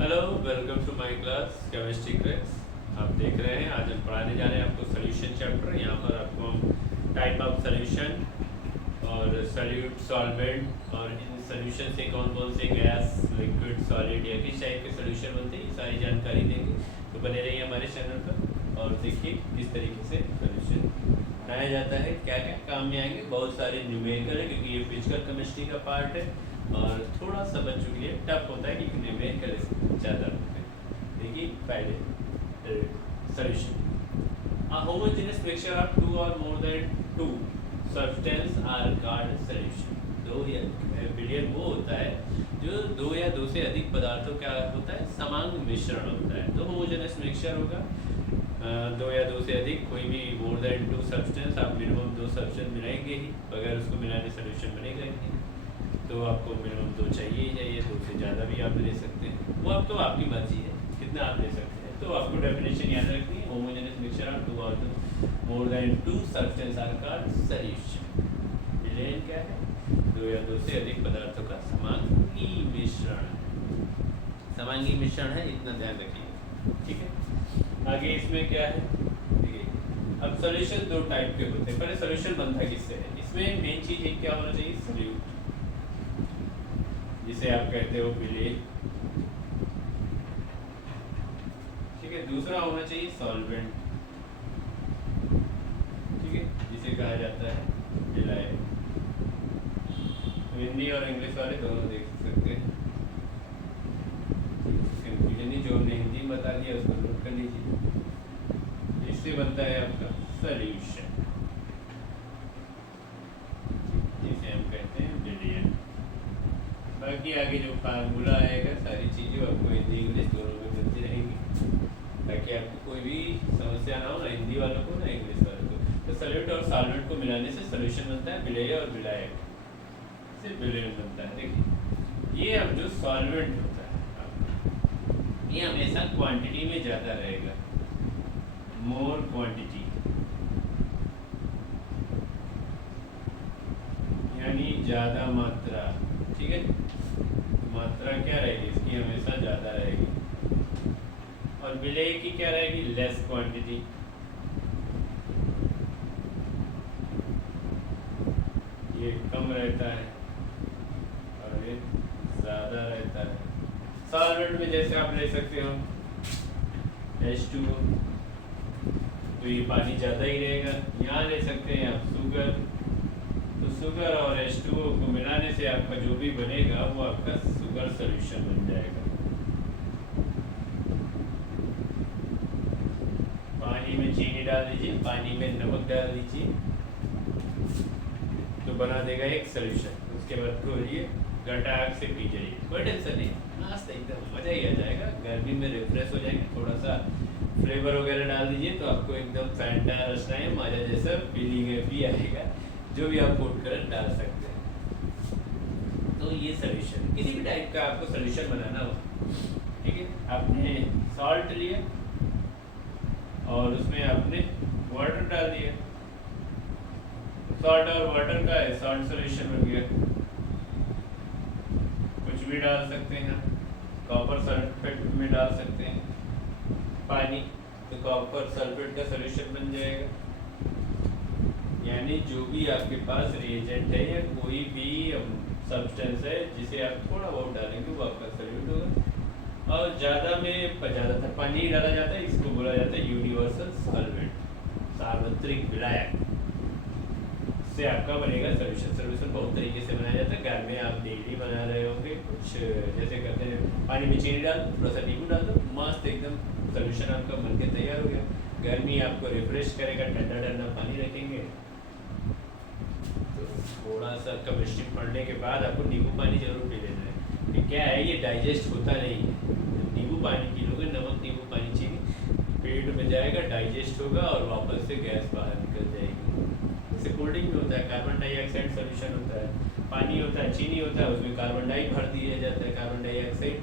Hello, welcome to my class chemistry cracks. आप देख रहे हैं, आज हम पढ़ाने जा रहे हैं आपको सोल्यूशन चैप्टर। यहाँ पर आपको हम टाइप ऑफ सोल्यूशन और सॉल्यूट, सॉल्वेंट और इन सोल्यूशन से कौन कौन से गैस, लिक्विड, सॉलिड या किस टाइप के सोल्यूशन बनते हैं, ये सारी जानकारी देंगे। तो बने रहिए हमारे चैनल पर और देखिए किस तरीके से सोल्यूशन बनाया जाता है, क्या क्या काम में आएंगे। बहुत सारे न्यूमेरिकल है क्योंकि ये फिजिकल केमिस्ट्री का पार्ट है और थोड़ा सा बच्चों के लिए टफ होता है क्योंकि न्यूमेरिकल ज़्यादा होते हैं। देखिए पहले solution, a homogeneous mixture of two or more than two substance are called solution। दो या बिलियन वो होता है जो दो या दो से अधिक पदार्थों का होता है समांग मिश्रण होता है। तो होमोजेनस मिक्सचर होगा दो या दो से अधिक, कोई भी मोर देन टू सब्सटेंस, आप मिनिमम दो सब्सटेंस मिलाएंगे ही, अगर उसको मिलाने सोल्यूशन बनेगा ही नहीं। तो आपको मिनिमम दो चाहिए ही चाहिए, दो से ज़्यादा भी आप ले सकते हैं, वो अब तो आपकी मर्जी है कितना आप ले सकते हैं। तो आपको डेफिनेशन याद रखनी है, होमोजेनस मिक्सचर ऑफ टू और more than two substance are called solution. Villain क्या है? दो या दो से अधिक पदार्थों का समांगी मिश्रण। समांगी मिश्रण है, इतना ध्यान रखिए, ठीक है। आगे इसमें क्या है, देखिए अब सॉल्यूशन दो टाइप के होते हैं। पहले सॉल्यूशन बनता किससे है? इसमें मेन चीज़ एक क्या होना चाहिए, सॉल्यूट, जिसे आप कहते हो विलेन, ठीक है। दूसरा होना चाहिए सॉल्वेंट, ठीक है, जिसे कहा जाता है विलायक। हिंदी और इंग्लिश वाले दोनों देख सकते हैं, कंफ्यूजन नहीं, जो हमने हिंदी में बता दिया उसको नोट कर लीजिए। इससे बनता है आपका सॉल्यूशन, जिसे हम कहते हैं विलेन। बाकी आगे जो फार्मूला आएगा, सारी चीज़ें आपको हिंदी इंग्लिश दोनों में मिलती रहेंगी, ताकि आपको कोई भी समस्या ना हो, ना हिंदी वालों को ना इंग्लिश वालों को। तो सॉल्यूट और सॉल्वेंट को मिलाने से सोल्यूशन बनता है विलेय और विलायक से विलेन बनता है। देखिए ये अब जो सॉल्वेंट होता है ये हमेशा क्वांटिटी में ज़्यादा रहेगा, मोर क्वांटिटी, यानी ज़्यादा मात्रा, ठीक है। मात्रा क्या रहेगी इसकी, हमेशा ज़्यादा रहेगी। और विलेय की क्या रहेगी, लेस क्वांटिटी, ये कम रहता है और ये ज़्यादा रहता है। सॉल्वेंट में जैसे आप ले सकते हो H2O, तो ये पानी ज़्यादा ही रहेगा। यहाँ ले सकते हैं आप शुगर, तो शुगर और H2O को मिलाने से आपका जो भी बनेगा वो आपका शुगर सॉल्यूशन बन जाएगा। पानी में चीनी डाल दीजिए, पानी में नमक डाल दीजिए, तो बना देगा एक सॉल्यूशन। उसके बाद खोलिए, गटाक से पी जाइए, कोई टेंशन नहीं, नाश्ता एकदम मज़ा ही आ जाएगा। गर्मी में रिफ्रेश हो जाएंगे, थोड़ा सा फ्लेवर वगैरह डाल दीजिए तो आपको एकदम फैंटा, रसना या माजा जैसा फीलिंग भी आएगा। जो भी आप फूड कलर डाल सकते हैं। तो ये सोल्यूशन, किसी भी टाइप का आपको सोल्यूशन बनाना हो, ठीक है। आपने सॉल्ट लिया और उसमें आपने वाटर डाल दिया, सॉल्ट और वाटर का है, सॉल्ट सोल्यूशन बन गया। कुछ भी डाल सकते हैं, कॉपर सल्फेट में डाल सकते हैं पानी, तो कॉपर सल्फेट का सोल्यूशन बन जाएगा। यानी जो भी आपके पास रिएजेंट है या कोई भी सब्सटेंस है जिसे आप थोड़ा बहुत डालेंगे वो आपका सॉल्यूट होगा। और ज़्यादा में ज़्यादातर पानी ही डाला जाता है, इसको बोला जाता है यूनिवर्सल सॉल्वेंट, सार्वत्रिक विलायक। से आपका बनेगा सॉल्यूशन। सॉल्यूशन बहुत तरीके से बनाया जाता है, घर में आप डेली बना रहे होंगे, कुछ जैसे करते हैं पानी में चीनी डाल दो, थोड़ा सा नींबू डाल दो, मस्त एकदम सॉल्यूशन आपका बनके तैयार हो गया। गर्मी आपको रिफ्रेश करेगा, ठंडा ठंडा पानी रखेंगे तो थोड़ा सा केमिस्ट्री पढ़ने के बाद आपको नींबू पानी जरूर पी लेना है। ये क्या है, ये डाइजेस्ट होता नहीं है। नींबू पानी पी लोगे, नमक, नींबू पानी, चीनी पेट में जाएगा, डाइजेस्ट होगा और वापस से गैस बाहर निकल जाएगी। जैसे कोल्ड ड्रिंक में होता है कार्बन डाइऑक्साइड सोल्यूशन होता है, पानी होता है, चीनी होता है, उसमें कार्बन डाई भर दिया जाता है, कार्बन डाइऑक्साइड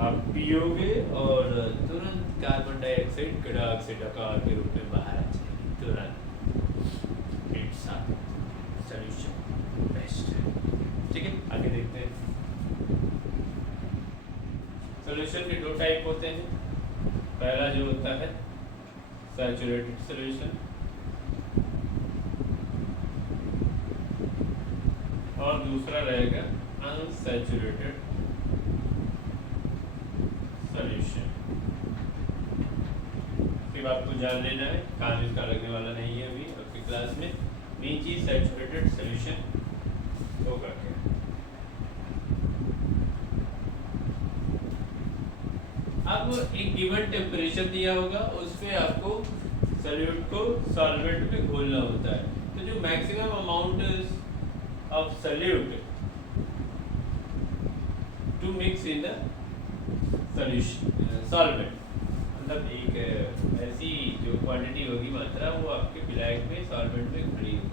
आप पियोगे और तुरंत कार्बन डाइऑक्साइड कड़ाक से डकार के रूप में बाहर आ जाएगी तुरंत। इट्स अ सॉल्यूशन बेस्ट है, ठीक है। आगे देखते हैं। सॉल्यूशन के दो टाइप होते हैं। पहला जो होता है सैचुरेटेड सॉल्यूशन और दूसरा रहेगा अनसैचुरेटेड सॉल्यूशन। सिर्फ आपको जान लेना है, काम इसका लगने वाला नहीं है अभी आपकी क्लास में। मेन चीज सैचुरेटेड सॉल्यूशन होगा क्या। अब एक गिवन टेम्परेचर दिया होगा, उस पे आपको सॉल्यूट को सॉल्वेंट में घोलना होता है। तो जो maximum amount of solute to mix in the solution solvent, मतलब एक ऐसी जो क्वांटिटी होगी मात्रा वो आपके विलायक में सॉल्वेंट में घुली होगी।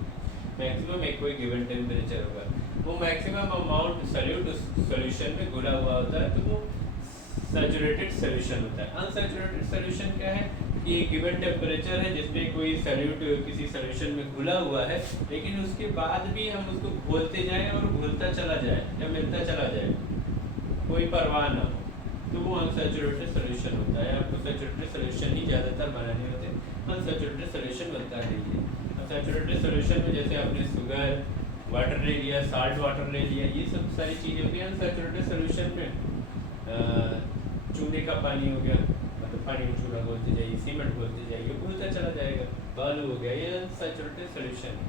मैक्सिमम एक कोई गिवन टेम्परेचर होगा, वो मैक्सिमम अमाउंट सॉल्यूट उस सॉल्यूशन में घुला हुआ होता है, तो वो सैचुरेटेड सॉल्यूशन होता है। अनसैचुरेटेड सॉल्यूशन क्या है कि एक गिवन टेम्परेचर है जिसमें कोई सॉल्यूट किसी सॉल्यूशन में घुला हुआ है, लेकिन उसके बाद भी हम उसको घोलते जाएं और घुलता चला जाए या मिलता चला जाए, कोई परवाह ना हो, तो वो अनसैचुरेटेड सॉल्यूशन होता है। आपको सैचुरेटेड सॉल्यूशन ही ज़्यादातर बनाने होते हैं, अनसैचुरेटेड सॉल्यूशन बनता नहीं है। अनसैचुरेटेड सॉल्यूशन में जैसे आपने शुगर वाटर ले लिया, साल्ट वाटर ले लिया, ये सब सारी चीज़ें होती हैं। अनसैचुरेटेड सॉल्यूशन में चूने का पानी हो गया, मतलब पानी में चूना घोलते जाइए, सीमेंट घोलते जाइए, घुलता चला जाएगा। बालू हो गया, ये सैचुरेटेड सॉल्यूशन है।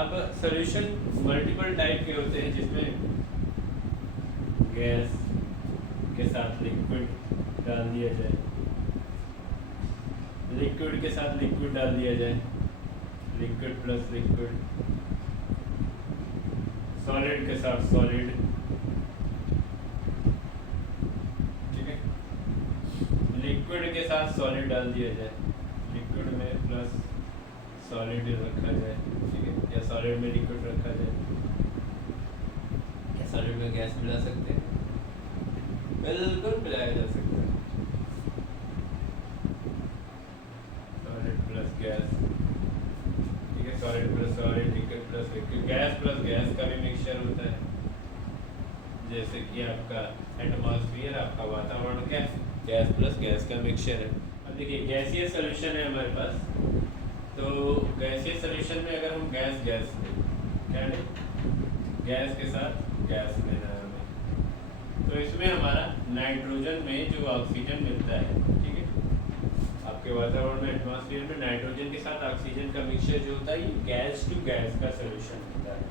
अब सॉल्यूशन मल्टीपल टाइप के होते हैं, जिसमें गैस के साथ लिक्विड डाल दिया जाए, लिक्विड के साथ लिक्विड डाल दिया जाए, लिक्विड प्लस लिक्विड, सॉलिड के साथ सॉलिड, लिक्विड के साथ सॉलिड डाल दिया जाए, लिक्विड में प्लस सॉलिड रखा जाए, ठीक है, या सॉलिड में लिक्विड रखा जाए। क्या सॉलिड में गैस मिला सकते हैं? बिल्कुल मिलाया जा सकता है। सॉलिड प्लस गैस, ठीक है, solid plus solid, liquid plus liquid, gas plus gas का भी मिक्सचर होता है। जैसे कि आपका एटमॉस्फेयर, आपका वातावरण गैस प्लस गैस का मिक्सचर है। अब देखिए गैसीय सॉल्यूशन है हमारे पास, तो गैसीय सॉल्यूशन में अगर हम गैस लें, क्या लें? गैस के साथ गैस लेना है हमें, तो इसमें हमारा नाइट्रोजन में जो ऑक्सीजन मिलता है, ठीक है, आपके वातावरण में एटमॉस्फेयर में नाइट्रोजन के साथ ऑक्सीजन का मिक्सचर जो होता है, ये गैस टू गैस का सॉल्यूशन होता है।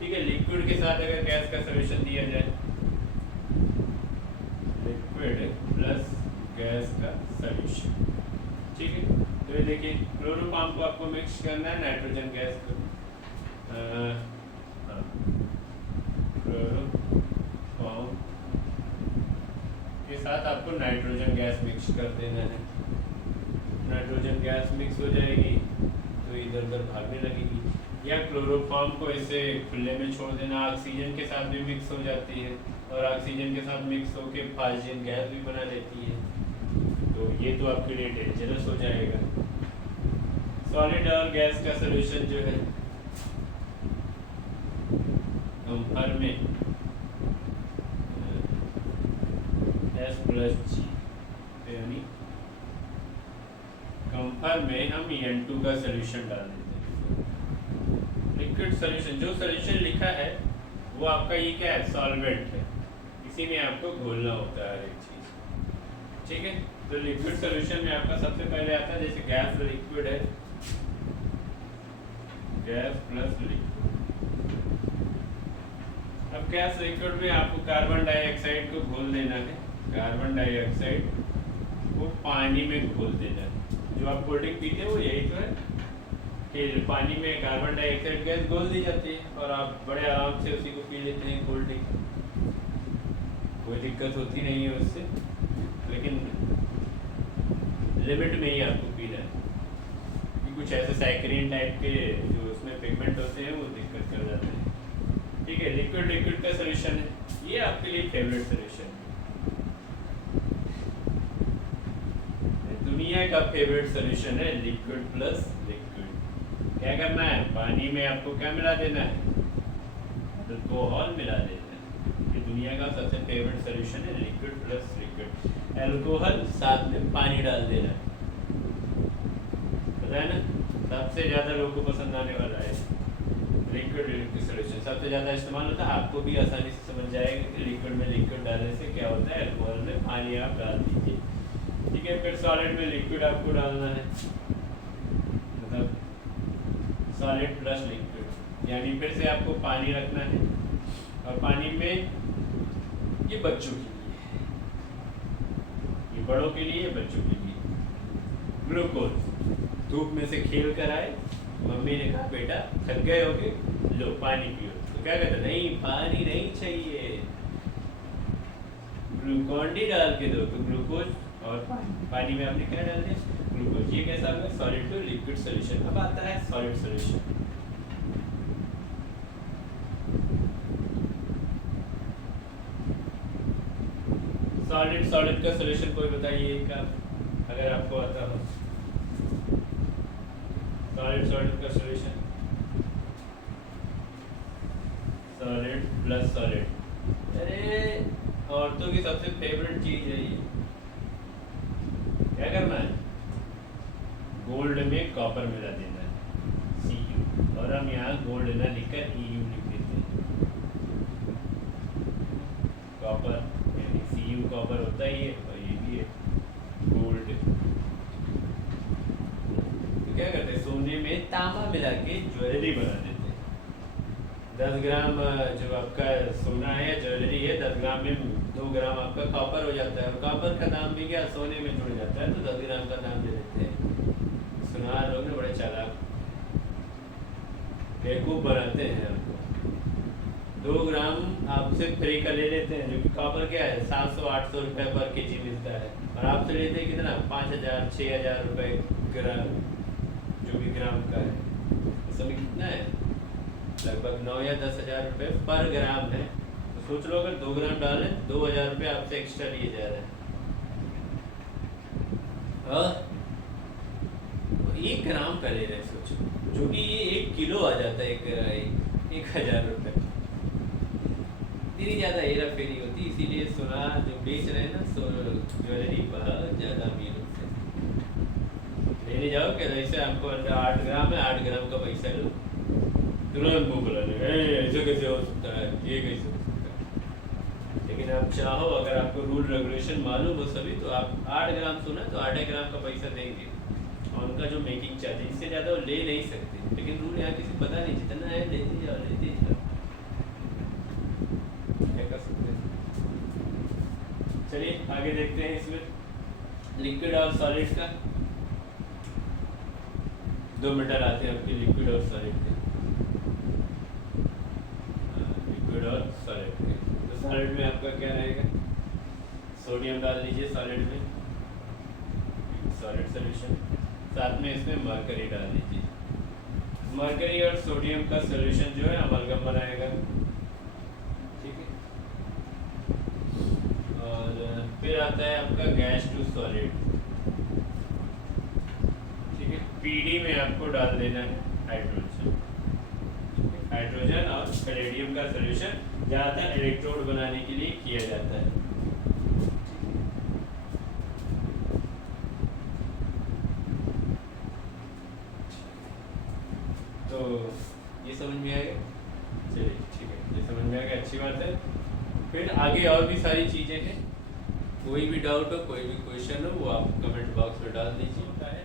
ठीक है, लिक्विड के साथ अगर गैस का सॉल्यूशन दिया जाए, लिक्विड प्लस गैस का सॉल्यूशन, ठीक है, तो ये देखिए क्लोरोफॉर्म को आपको मिक्स करना है नाइट्रोजन गैस को, क्लोरोफॉर्म के साथ आपको नाइट्रोजन गैस मिक्स कर देना है। नाइट्रोजन गैस मिक्स हो जाएगी तो इधर उधर भागने लगेगी, या क्लोरोफॉर्म को इसे खुले में छोड़ देना, ऑक्सीजन के साथ भी मिक्स हो जाती है और ऑक्सीजन के साथ मिक्स होकर फास्जिन गैस भी बना लेती है, तो ये तो आपके लिए डेंजरस हो जाएगा। सॉलिड और गैस का सॉल्यूशन जो है कंफर में H+G, यानी कंफर में हम N2 का सॉल्यूशन डाल देते हैं। लिक्विड सॉल्यूशन, जो सॉल्यूशन लिखा है वो आपका ये क्या है? सॉल्वेंट है, इसी में आपको घोलना होता है हर एक चीज, ठीक है। तो लिक्विड सॉल्यूशन में आपका सबसे पहले आता है, जैसे गैस लिक्विड है, गैस प्लस लिक्विड। अब गैस लिक्विड में आपको कार्बन डाइऑक्साइड को घोल देना है, कार्बन डाइऑक्साइड को पानी में घोल देना है। जो आप कोल्ड ड्रिंक पीते हैं वो यही तो है कि पानी में कार्बन डाइऑक्साइड गैस घोल दी जाती है और आप बड़े आराम से उसी को पी लेते हैं कोल्ड ड्रिंक, कोई दिक्कत होती नहीं है उससे, लेकिन लिमिट में ही आपको पीना है। कुछ ऐसे सैकरीन टाइप के जो उसमें पिगमेंट होते हैं वो दिक्कत कर जाते हैं, ठीक है। लिक्विड का सॉल्यूशन है, ये आपके लिए फेवरेट सॉल्यूशन है, दुनिया का फेवरेट सॉल्यूशन है लिक्विड प्लस लिक्विड। क्या करना है? पानी में आपको क्या मिला देना है? अल्कोहल मिला देना है, ये दुनिया का सबसे फेवरेट सोल्यूशन है लिक्विड प्लस लिक्विड। अल्कोहल साथ में पानी डाल देना, पता है ना, सबसे ज़्यादा लोगों को पसंद आने वाला है लिक्विड सोल्यूशन, सबसे ज़्यादा इस्तेमाल होता है। आपको भी आसानी से समझ जाएगा कि लिक्विड में लिक्विड डालने से क्या होता है। अल्कोहल में पानी आप डाल दीजिए, ठीक है। फिर सॉलिड में लिक्विड आपको डालना है, मतलब सॉलिड प्लस लिक्विड, यानी फिर से आपको पानी रखना है और पानी में ये बच्चों के लिए, ये बड़ों के लिए, बच्चों के लिए ग्लूकोज। धूप में से खेल कर आए, मम्मी ने कहा बेटा थक गए होगे, लो पानी पियो, तो क्या कहते, नहीं पानी नहीं चाहिए, ग्लूकॉन डी डाल के दो। तो ग्लूकोज और पानी में आपने क्या डाल दिया, ग्लूकोज। ये कैसा होगा, सॉलिड टू लिक्विड सॉल्यूशन। अब आता है सॉलिड सॉल्यूशन। सॉलिड का सॉल्यूशन कोई बताइए का, अगर आपको आता हो सॉलिड का सॉल्यूशन। सॉलिड प्लस सॉलिड, अरे औरतों की सबसे फेवरेट चीज है ये। क्या करना है, गोल्ड में कॉपर मिला देना है Cu, और हम यहाँ गोल्ड ना लिखकर Eu लिख देते हैं। कॉपर यानी Cu कॉपर होता ही है, और ये भी है गोल्ड। तो क्या करते हैं, सोने में तांबा मिला के ज्वेलरी बना देते हैं। 10 ग्राम जो आपका सोना है या ज्वेलरी है, 10 ग्राम में 2 ग्राम आपका कॉपर हो जाता है, और कॉपर का दाम भी क्या सोने में जुड़ जाता है, तो 10 ग्राम का दाम दे देते हैं। सुनार लोग ने बड़े चालाक बेवकूफ बनाते हैं आपको। 2 ग्राम आपसे फ्री का ले लेते हैं, जो कि कॉपर क्या है 700-800 रुपये पर केजी मिलता है, और आपसे लेते हैं कितना 5000-6000 रुपये ग्राम, जो भी ग्राम का है। इस समय कितना है, लगभग 9 या 10 हज़ार रुपये पर ग्राम है। तो सोच लो अगर 2 ग्राम डालें 2000 रुपये आपसे एक्स्ट्रा लिए जा रहे हैं, और 1 ग्राम का ले रहे हैं, सोचो, जो कि ये 1 किलो आ जाता है, 1000 रुपये। इतनी ज़्यादा हेरा फेरी होती, इसीलिए सोना जो बेच रहे हैं ना, ज्वेलरी बहुत ज़्यादा अमीर होते हैं। लेने जाओ क्या, जैसे आपको 8 ग्राम है, 8 ग्राम का पैसा लो, तुरंत मुँह खुला ले, ऐसे कैसे हो सकता है, ये कैसे हो सकता है। लेकिन आप चाहो, अगर आपको रूल रेगुलेशन मालूम हो सभी, तो आप 8 ग्राम सोना तो 8 ग्राम का पैसा देंगे, और उनका जो मेकिंग चार्ज, इससे ज़्यादा वो ले नहीं सकते। लेकिन रूल यहाँ किसी पता नहीं, जितना है लेते जाओ, लेते जाओ, क्या कर सकते हैं। चलिए आगे देखते हैं इसमें लिक्विड और सॉलिड का। 2 मीटर आते हैं आपके लिक्विड और सॉलिड के, लिक्विड और सॉलिड के। तो सॉलिड में आपका क्या रहेगा, सोडियम डाल लीजिए सॉलिड में, सॉलिड सॉल्यूशन, साथ में इसमें मरकरी डाल दीजिए। मरकरी और सोडियम का सॉल्यूशन जो है अमलगम बनाएगा, ठीक है। और फिर आता है आपका गैस टू सॉलिड, ठीक है। पीडी में आपको डाल देना है हाइड्रोजन, हाइड्रोजन और पैलेडियम का सॉल्यूशन ज़्यादातर इलेक्ट्रोड बनाने के लिए किया जाता है। तो ये समझ में आएगा, चलिए ठीक है, ये समझ में आएगा, अच्छी बात है। फिर आगे और भी सारी चीज़ें हैं, कोई भी डाउट हो, कोई भी क्वेश्चन हो, वो आप कमेंट बॉक्स में डाल दीजिए। होता है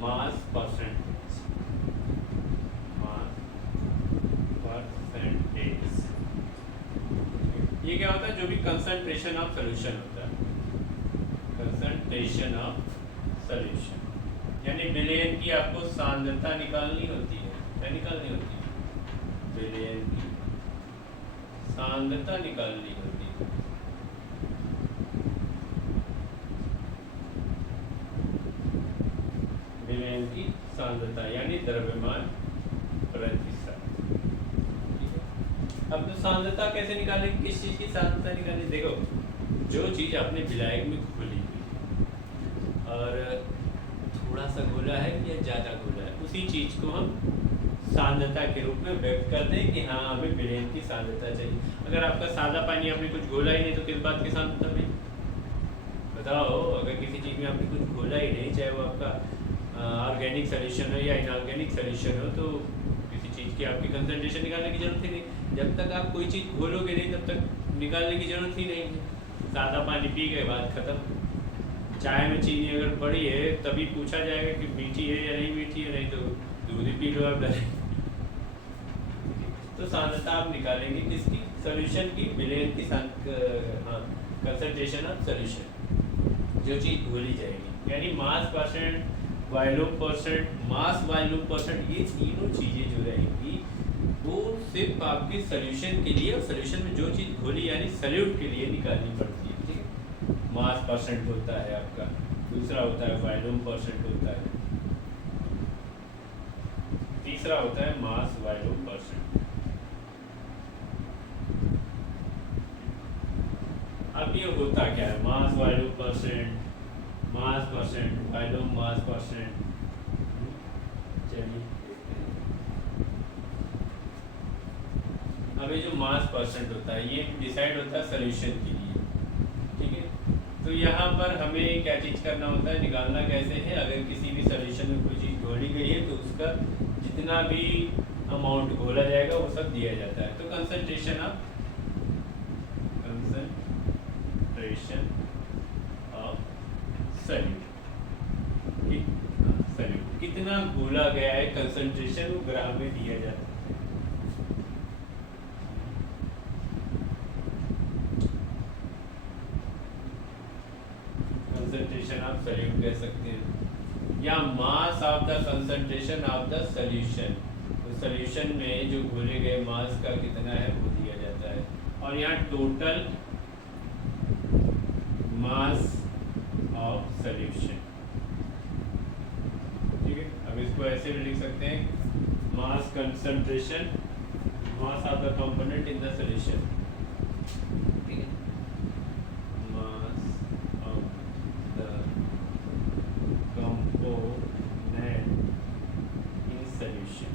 मास परसेंटेज, मास परसेंटेज, ये क्या होता है, जो भी कंसंट्रेशन ऑफ सोल्यूशन होता है, कंसंट्रेशन ऑफ सोल्यूशन, यानी विलयन की आपको सांद्रता निकालनी होती है, क्या निकालनी होती है, विलयन की सांद्रता निकालनी होती है। विलयन की सांद्रता यानी द्रव्यमान प्रतिशत, ठीक है। अब तो सांद्रता कैसे निकालेंगे, किस चीज़ की सांद्रता निकालेंगे, देखो जो चीज़ आपने विलायक में घोली और थोड़ा सा घोला है या ज़्यादा घोला है, उसी चीज़ को हम सांद्रता के रूप में व्यक्त कर दें कि हाँ हमें विलेन की सांद्रता चाहिए। अगर आपका सादा पानी आपने कुछ घोला ही नहीं तो किस बात की सांद्रता में बताओ। अगर किसी चीज़ में आपने कुछ घोला ही नहीं, चाहे वो आपका ऑर्गेनिक सोल्यूशन हो या इनऑर्गेनिक सोल्यूशन हो, तो किसी चीज़ की आपकी कंसंट्रेशन निकालने की जरूरत ही नहीं। जब तक आप कोई चीज़ घोलोगे नहीं तब तक निकालने की जरूरत ही नहीं है। सादा पानी पी गए, बात खत्म। चाय में चीनी अगर पड़ी है तभी पूछा जाएगा कि मीठी है या नहीं मीठी है, नहीं तो दूध ही पी लो आप डायरेक्ट। तो सांद्रता आप निकालेंगे किसकी, सोल्यूशन की, विलेन की कंसंट्रेशन ऑफ सोल्यूशन, जो चीज़ घोली जाएगी। यानी मास percent, volume percent, mass volume percent, ये तीनों चीज़ें जो रहेंगी वो सिर्फ आपके सोल्यूशन के लिए, और सोल्यूशन में जो चीज़ घोली यानी सॉल्यूट के लिए निकालनी पड़ती है। ठीक है, मास परसेंट होता है आपका, दूसरा होता है वॉल्यूम परसेंट होता है, तीसरा होता है मास वॉल्यूम परसेंट। अब ये होता क्या है, मास वॉल्यूम परसेंट, मास परसेंट, वॉल्यूम मास परसेंट। चलिए अब ये जो मास परसेंट होता है ये डिसाइड होता है सोल्यूशन के लिए। ठीक है, तो यहाँ पर हमें क्या चीज़ करना होता है, निकालना कैसे है। अगर किसी भी सोल्यूशन में कोई चीज़ घोली गई है तो उसका जितना भी अमाउंट घोला जाएगा वो सब दिया जाता है। तो कंसंट्रेशन ऑफ सॉल्यूट, सॉल्यूट कितना घोला गया है, कंसंट्रेशन वो ग्राम में दिया जाता है। कंसंट्रेशन ऑफ सॉल्यूट कह सकते हैं, या मास of the concentration of the solution. तो सॉल्यूशन में जो घोले गए मास का कितना है वो दिया जाता है। और यहाँ टोटल मास ऑफ सॉल्यूशन। ठीक है, अब इसको ऐसे भी लिख सकते हैं, mass concentration, mass of the component in the solution. ठीक है, mass of the component in solution.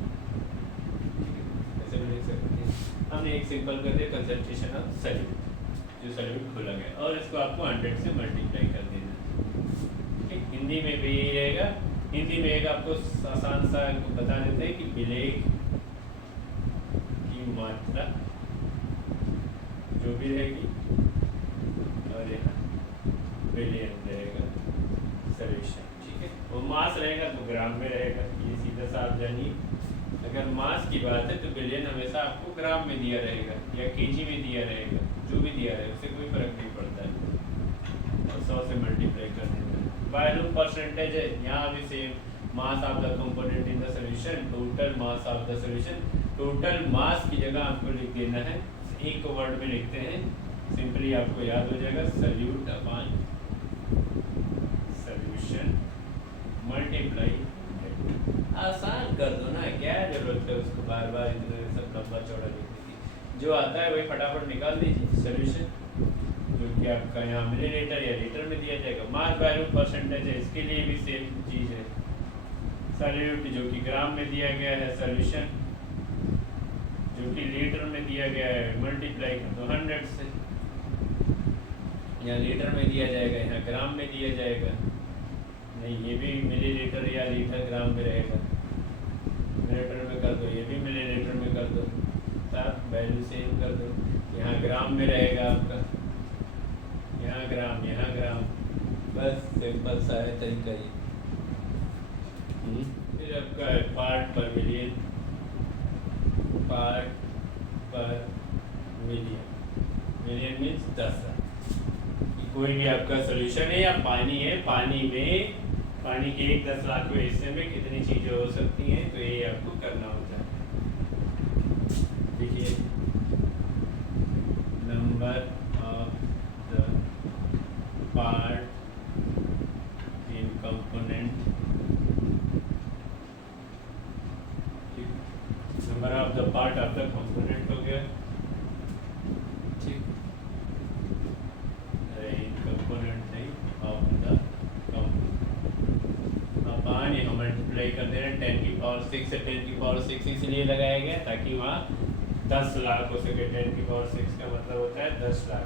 ऐसे भी लिख सकते हैं। हमने एक सिंपल कर दिया, कंसंट्रेशन ऑफ सॉल्यूट, जो सॉल्यूट खोला गया, और इसको आपको 100 से मल्टीप्लाई कर देना। ठीक, हिंदी में भी यही रहेगा। हिंदी में एक आपको आसान सा बता देते हैं कि विलेय की मात्रा जो भी रहेगी, और यहाँ विलेयन रहेगा सॉल्यूशन। ठीक है, वो मास रहेगा तो ग्राम में रहेगा, ये सीधा सा आप जानिए। अगर मास की बात है तो विलेयन हमेशा आपको ग्राम में दिया रहेगा या केजी में दिया रहेगा, जो भी दिया रहेगा उससे कोई फर्क नहीं पड़ता है, और 100 से मल्टीप्लाई कर देते हैं। वॉल्यूम परसेंटेज है, यहाँ भी same, mass of the component in the solution, total mass of the solution. Total mass की जगह आपको लिख देना है, एक वर्ड में लिखते हैं, सिंपली आपको याद हो जाएगा, सॉल्यूट अपॉन सॉल्यूशन मल्टीप्लाई। आसान कर दो ना, क्या जरूरत है उसको बार बार इतना सब लंबा चौड़ा लिखने की। जो आता है वही फटाफट निकाल दीजिए सोल्यूशन, जो कि आपका यहाँ मिलीलीटर या लीटर में दिया जाएगा। मास वॉल्यूम परसेंटेज है, इसके लिए भी सेम चीज़ है। सॉल्यूट जो कि ग्राम में दिया गया है, सॉल्यूशन जो कि लीटर में दिया गया है, मल्टीप्लाई कर दो 100 से। यहाँ लीटर में दिया जाएगा, यहाँ ग्राम में दिया जाएगा। नहीं, ये भी मिलीलीटर या लीटर ग्राम में रहेगा, मिलीलीटर में कर दो, ये भी मिलीलीटर में कर दो, साथ वैल्यू सेम कर दो। यहाँ ग्राम में रहेगा आपका, यहाँ ग्राम, बस सिंपल सा है तरीका ये। फिर आपका है पार्ट पर मिलियन, पार्ट पर मिलियन, मिलियन मीन्स 10। कोई भी आपका सोल्यूशन है या पानी है, पानी के 10 लाख हिस्से में कितनी चीज़ें हो सकती हैं, तो ये आपको करना होता है। देखिए, number of the part in component, number of the part of the component हो गया। ठीक, कंपोनेंट नहीं, ऑफ द कंपोनेंट, अपान यहाँ मल्टीप्लाई कर दे रहे हैं 10 की पावर 6 से 10 की पावर 6 इसलिए लगाया गया ताकि वहाँ 10 लाख हो सके। 10 की पावर 6 का मतलब होता है 10 लाख।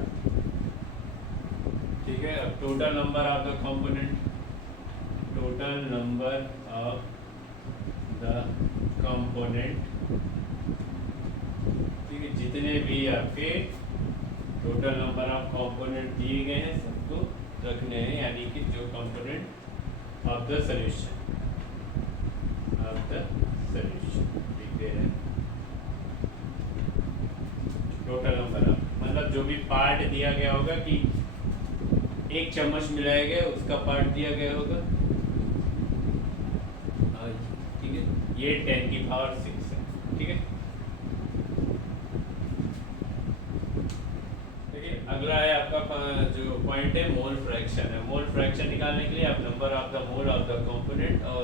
ठीक है, अब total number of the component, total number of the component, ठीक है, जितने भी आपके टोटल नंबर ऑफ कंपोनेंट दिए गए हैं सबको रखने हैं, यानी कि जो component of the solution, of the solution लिखते हैं। टोटल नंबर ऑफ मतलब जो भी पार्ट दिया गया होगा कि एक चम्मच मिलाया गया उसका पार्ट दिया गया होगा, ठीक है, ये 10 की पावर 6 है। ठीक है, देखिए अगला है आपका जो पॉइंट है मोल फ्रैक्शन है। मोल फ्रैक्शन निकालने के लिए आप number of the mole of the component और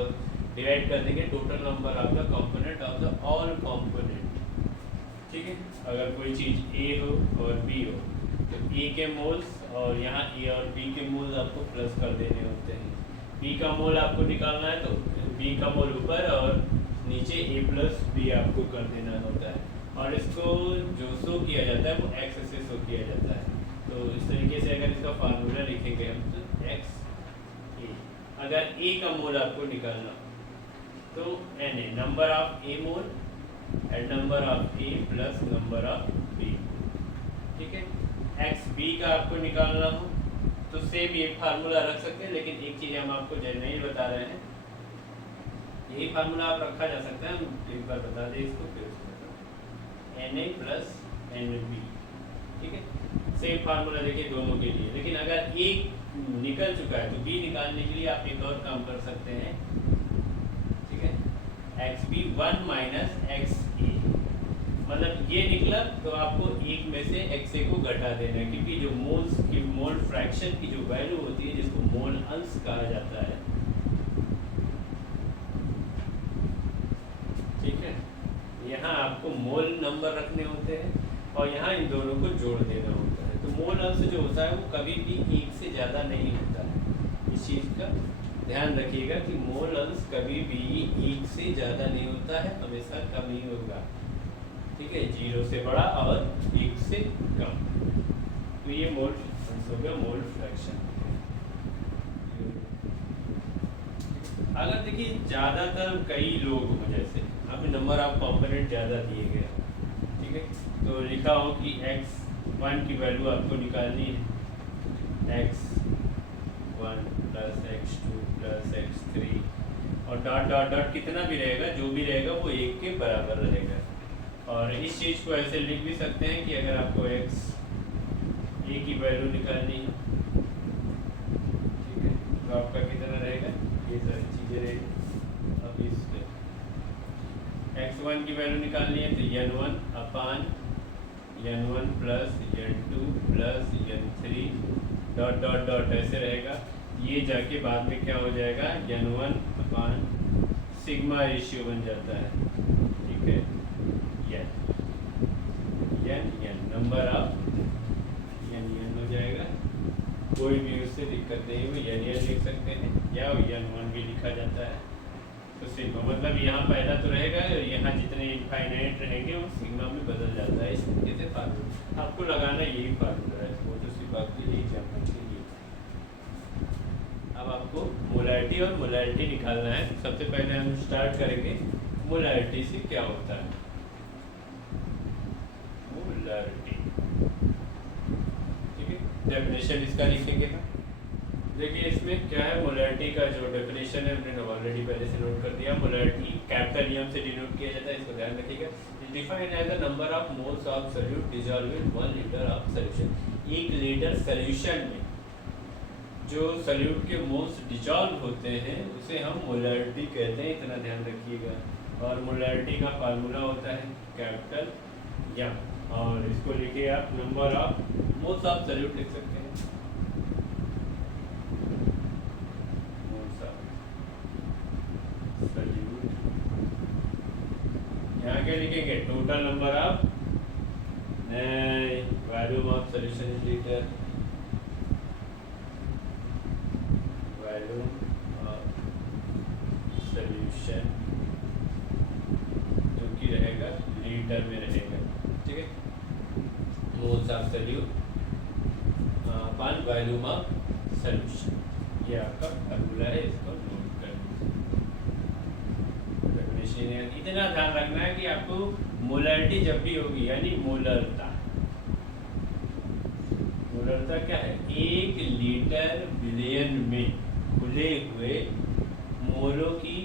डिवाइड कर देंगे total number of the component of the all component. ठीक है, अगर कोई चीज़ ए हो और बी हो तो ए के मोल्स और यहाँ ए और बी के मोल्स आपको प्लस कर देने होते हैं। बी का मोल आपको निकालना है तो बी का मोल ऊपर और नीचे ए प्लस बी आपको कर देना होता है, और इसको जो शो किया जाता है वो एक्स से शो किया जाता है। तो इस तरीके से अगर इसका फार्मूला लिखेंगे हम तो एक्स ए, अगर ए का मोल आपको निकालना तो n a, number of a mole and number of a plus number of b. ठीक है, एक्स बी का आपको निकालना हो तो सेम ये फार्मूला रख सकते हैं, लेकिन एक चीज़ हम आपको नहीं बता रहे हैं, यही फार्मूला आप रखा जा सकता है, हम एक बार बता दें इसको फिर n a plus n b. ठीक है, सेम फार्मूला देखिए दोनों के लिए, लेकिन अगर ए निकल चुका है तो बी निकालने के लिए आप एक और काम कर सकते हैं। ठीक है, एक्स बी 1 माइनस एक्स ए, मतलब ये निकला तो आपको एक में से एक्स ए को घटा देना है, क्योंकि जो मोल्स की मोल फ्रैक्शन की जो वैल्यू होती है जिसको मोल अंश कहा जाता है, ठीक है, यहाँ आपको मोल नंबर रखने होते हैं और यहाँ इन दोनों को जोड़ देना होता है। तो मोल अंश जो होता है वो कभी भी एक से ज़्यादा नहीं होता है, इस चीज़ का ध्यान रखिएगा कि मोल अंश कभी भी एक से ज़्यादा नहीं होता है, हमेशा कम ही होगा। ठीक है, 0 से बड़ा और 1 से कम, तो ये मोल अंश हो गया, मोल फ्रैक्शन। अगर देखिए ज़्यादातर कई लोग हो, जैसे अब नंबर ऑफ कंपोनेंट ज़्यादा दिए गए, ठीक है, तो लिखा हो कि x1 की वैल्यू आपको निकालनी है, x1 plus x2 plus x3 और डॉट डॉट डॉट कितना भी रहेगा, जो भी रहेगा वो 1 के बराबर रहेगा। और इस चीज़ को ऐसे लिख भी सकते हैं कि अगर आपको x ए की वैल्यू निकालनी है, ठीक है, तो आपका कितना रहेगा, ये सारी चीज़ें रहेगी। अब इससे x1 की वैल्यू निकालनी है तो n1 अपान n1 plus n2 plus n3 dot dot dot ऐसे रहेगा। ये जाके बाद में क्या हो जाएगा, n1 अपान सिग्मा रेशियो बन जाता है। ठीक है, n नंबर ऑफ n हो जाएगा, कोई भी उससे दिक्कत नहीं हुई, n लिख सकते हैं या n1 भी लिखा जाता है। तो सिग्मा मतलब यहाँ पहला तो रहेगा, यहाँ जितने इनफाइनाइट रहेंगे वो सिग्मा में बदल जाता है। इस तरीके से फार्मूला आपको लगाना, यही फार्मूला है, वो तो सिर्फ आपके लिए एग्जाम्पल के लिए। अब आपको मोलैरिटी और मोलैरिटी निकालना है। सबसे पहले हम स्टार्ट करेंगे मोलैरिटी से क्या होता है। मोलैरिटी, ठीक है, डेफिनेशन इसका लिखेंगे हम। देखिए इसमें क्या है, मोलैरिटी का जो डेफिनेशन है हमने ऑलरेडी पहले से नोट कर दिया। मोलैरिटी कैपिटल एम से डिनोट किया जाता है, इसको ध्यान रखिएगा। Defined as the number of moles of solute dissolve in 1 litre of solution. 1 litre solution में जो सॉल्यूट के मोल्स डिसॉल्व होते हैं उसे हम मोलैरिटी कहते हैं, इतना ध्यान रखिएगा। और मोलैरिटी का फार्मूला होता है कैपिटल एम, और इसको लिखिए आप number of moles of solute लिख सकते हैं। यहाँ क्या लिखेंगे, total number of volume of solution in litre, volume of solution litre में रहेगा, ठीक है। Moles of solute upon volume of solution, ये आपका फार्मूला है, इसको नोट कर लीजिए। इतना ध्यान रखना है कि आपको मोलरिटी जब भी होगी, यानी मोलरता, मोलरता क्या है, 1 लीटर बिलियन में घुले हुए मोलों की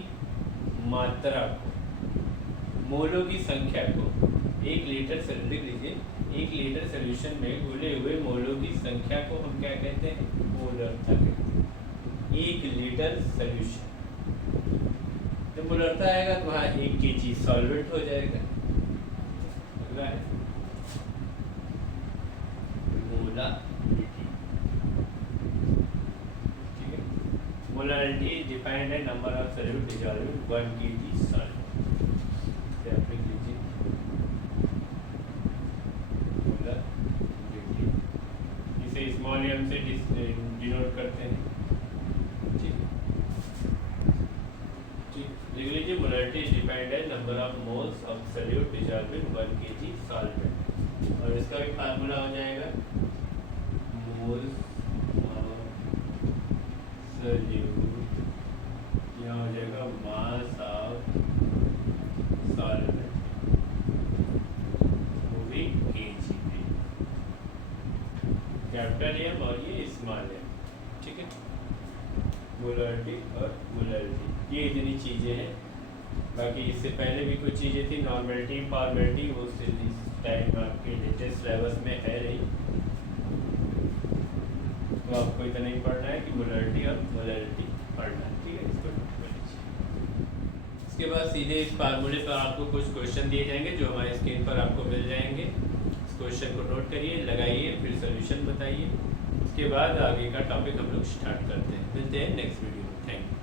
मात्रा को, मोलों की संख्या को, 1 लीटर लिख लीजिए, 1 लीटर सॉल्यूशन में घुले हुए मोलों की संख्या को हम क्या कहते हैं, मोलरता कहते हैं। 1 लीटर सॉल्यूशन, जब मोलरता आएगा तो वहाँ 1 kg सॉल्वेंट हो जाएगा। अगला है मोलारिटी, ठीक है। मोलारिटी डिफाइंड है number of solute dissolved in 1 kg solvent. इसे स्मॉल एम से डिनोट करते हैं, ठीक है। लिख लीजिए, मोलरिटी इज डिफाइंड है number of moles of solute dissolved in 1 kg solvent, और इसका भी फार्मूला हो जाएगा मोल्स ऑफ सॉल्यूट, यहाँ हो जाएगा मास ऑफ सॉल्वेंट, वो भी kg पे, कैपिटल एम और ये स्मॉल एम, ठीक है। मोलरिटी और मोलरिटी, ये इतनी चीज़ें हैं। बाकी इससे पहले भी कुछ चीज़ें थी, नॉर्मलिटी, फॉर्मेलिटी, वो इस टाइम आपके लेटेस्ट सिलेबस में है रही, तो आपको इतना ही पढ़ना है कि मोलरिटी और मोलरिटी पढ़ना है, ठीक है। इसको कर लीजिए। इसके बाद सीधे इस फार्मूले पर आपको कुछ क्वेश्चन दिए जाएंगे जो हमारे स्क्रीन पर आपको मिल जाएंगे। इस क्वेश्चन को नोट करिए, लगाइए, फिर सोल्यूशन बताइए। उसके बाद आगे का टॉपिक हम लोग स्टार्ट करते हैं। मिलते हैं नेक्स्ट वीडियो में। Thank you.